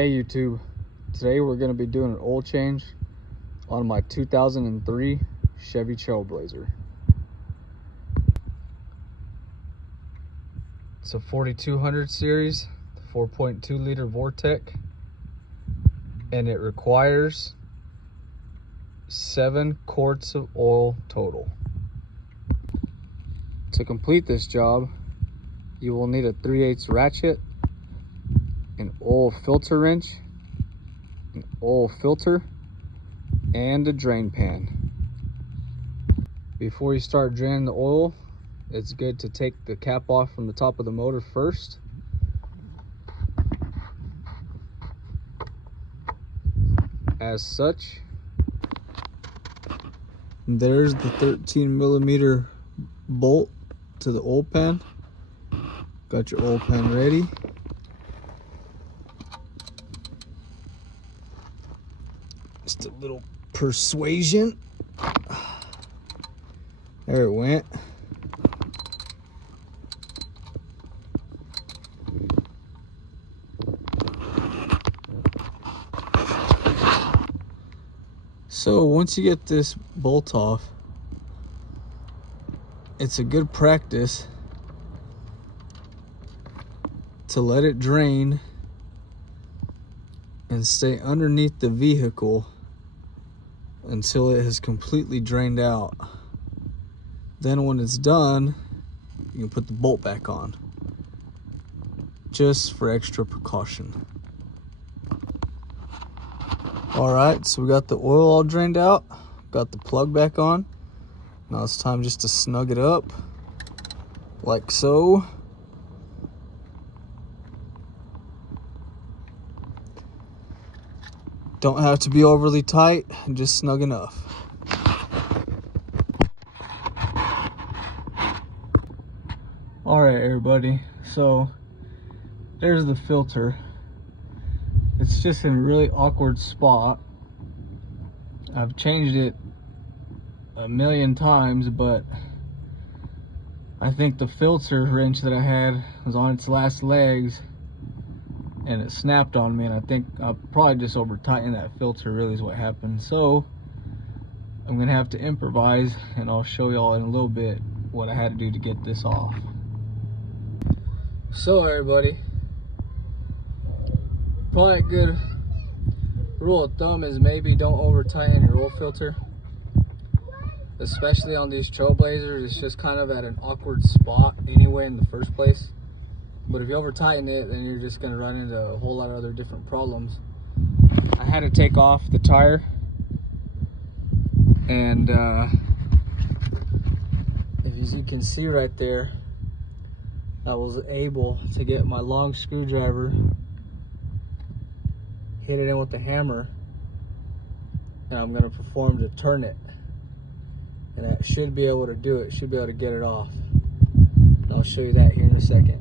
Hey YouTube, today we're going to be doing an oil change on my 2003 Chevy Trailblazer. It's a 4200 series, 4.2 liter Vortec, and it requires 7 quarts of oil total. To complete this job, you will need a 3/8 ratchet, an oil filter wrench, an oil filter, and a drain pan. Before you start draining the oil, it's good to take the cap off from the top of the motor first. As such, there's the 13mm bolt to the oil pan. Got your oil pan ready. Just a little persuasion. There it went. So once you get this bolt off, it's a good practice to let it drain and stay underneath the vehicle until it has completely drained out. Then when it's done, you can put the bolt back on, just for extra precaution. All right, so we got the oil all drained out, got the plug back on. Now it's time just to snug it up, like so. Don't have to be overly tight, just snug enough. All right, everybody, so there's the filter. It's just in a really awkward spot. I've changed it a million times, but I think the filter wrench that I had was on its last legs and it snapped on me, and I think I probably just over tightened that filter, really is what happened. So I'm gonna have to improvise, and I'll show y'all in a little bit what I had to do to get this off. So everybody, probably a good rule of thumb is maybe don't over tighten your oil filter, especially on these Trailblazers. It's just kind of at an awkward spot anyway in the first place. But if you over tighten it, then you're just going to run into a whole lot of other different problems. I had to take off the tire, and as you can see right there, I was able to get my long screwdriver, hit it in with the hammer, and I'm going to perform to turn it. And that should be able to do it, should be able to get it off. And I'll show you that here in a second.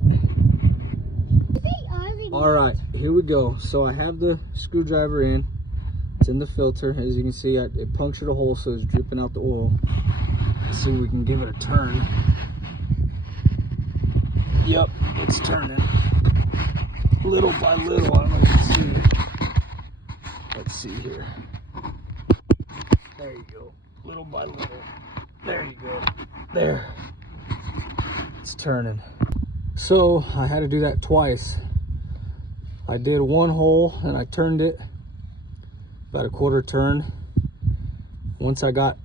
All right, here we go. So I have the screwdriver in. It's in the filter. As you can see, it punctured a hole, so it's dripping out the oil. Let's see if we can give it a turn. Yep, it's turning. Little by little, I don't know if you can see it. Let's see here. There you go. Little by little. There you go. There. It's turning. So I had to do that twice. I did one hole and I turned it about a quarter turn. Once I got,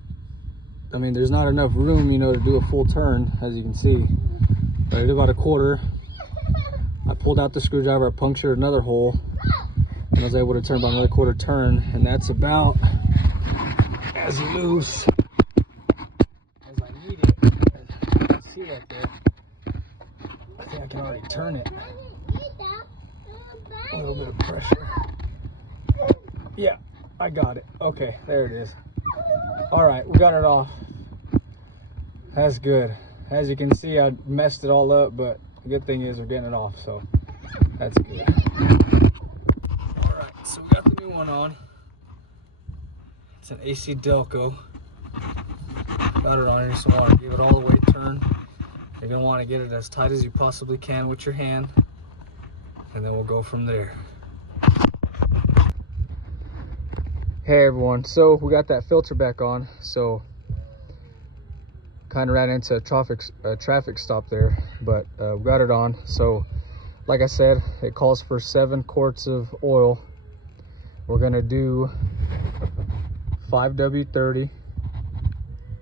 there's not enough room, to do a full turn, as you can see. But I did about a quarter. I pulled out the screwdriver, I punctured another hole, and I was able to turn about another quarter turn. And that's about as loose as I need it. As you can see right there, I think I can already turn it. A little bit of pressure. Yeah, I got it. Okay, there it is. All right, we got it off. That's good. As you can see, I messed it all up, but the good thing is we're getting it off, so that's good. All right, so we got the new one on. It's an AC Delco. Got it on here, so I want to give it all the way turn. You're gonna want to get it as tight as you possibly can with your hand, and then we'll go from there. Hey everyone, so we got that filter back on, so kind of ran into a traffic stop there, but we got it on. So like I said, it calls for 7 quarts of oil. We're gonna do 5W30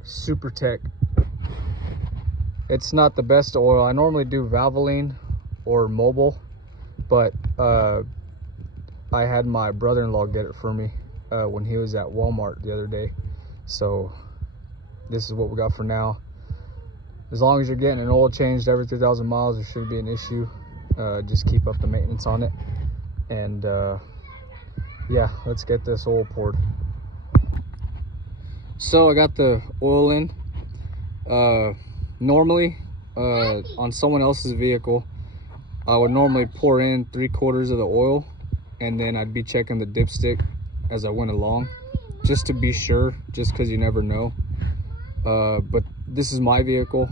Super Tech. It's not the best oil. I normally do Valvoline or Mobil, but I had my brother-in-law get it for me when he was at Walmart the other day. So this is what we got for now. As long as you're getting an oil changed every 3,000 miles, there shouldn't be an issue. Just keep up the maintenance on it. And yeah, let's get this oil poured. So I got the oil in. Normally on someone else's vehicle, I would normally pour in 3/4 of the oil, and then I'd be checking the dipstick as I went along, just to be sure, just because you never know. But this is my vehicle,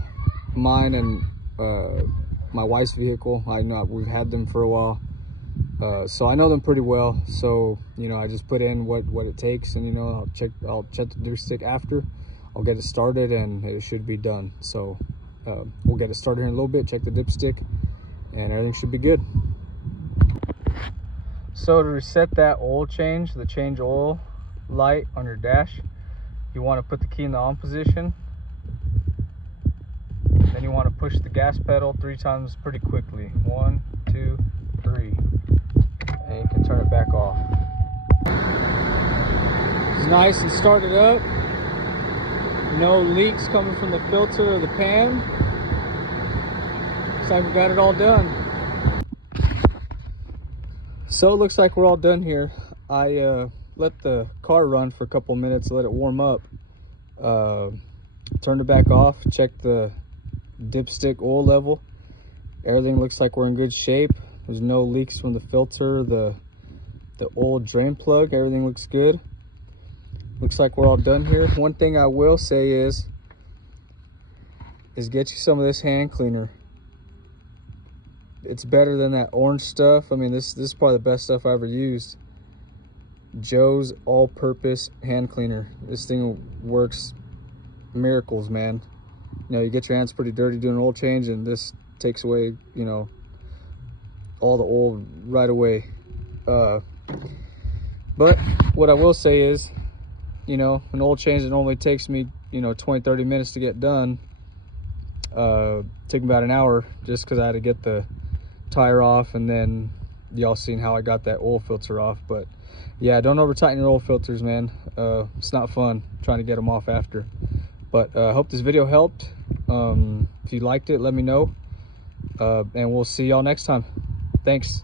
mine and my wife's vehicle. I know we've had them for a while, so I know them pretty well. So you know, I just put in what it takes, and you know, I'll check the dipstick after. I'll get it started, and it should be done. So we'll get it started in a little bit, check the dipstick, and everything should be good. So to reset that oil change, the change oil light on your dash, you want to put the key in the on position. Then you want to push the gas pedal 3 times pretty quickly. 1, 2, 3. And you can turn it back off. It's nice and started up. No leaks coming from the filter or the pan. Looks like we got it all done. So it looks like we're all done here. I let the car run for a couple minutes, let it warm up. Turned it back off, checked the dipstick oil level. Everything looks like we're in good shape. There's no leaks from the filter, the oil drain plug. Everything looks good. Looks like we're all done here. One thing I will say is get you some of this hand cleaner. It's better than that orange stuff. I mean, this is probably the best stuff I ever used. Joe's all-purpose hand cleaner. This thing works miracles, man. You know, you get your hands pretty dirty doing an oil change, and this takes away, you know, all the oil right away. But what I will say is, you know, an oil change that normally takes me, you know, 20-30 minutes to get done, took me about an hour, just because I had to get the tire off, and then y'all seen how I got that oil filter off. But yeah, don't over tighten your oil filters, man. It's not fun trying to get them off after. But I hope this video helped. If you liked it, let me know, and we'll see y'all next time. Thanks.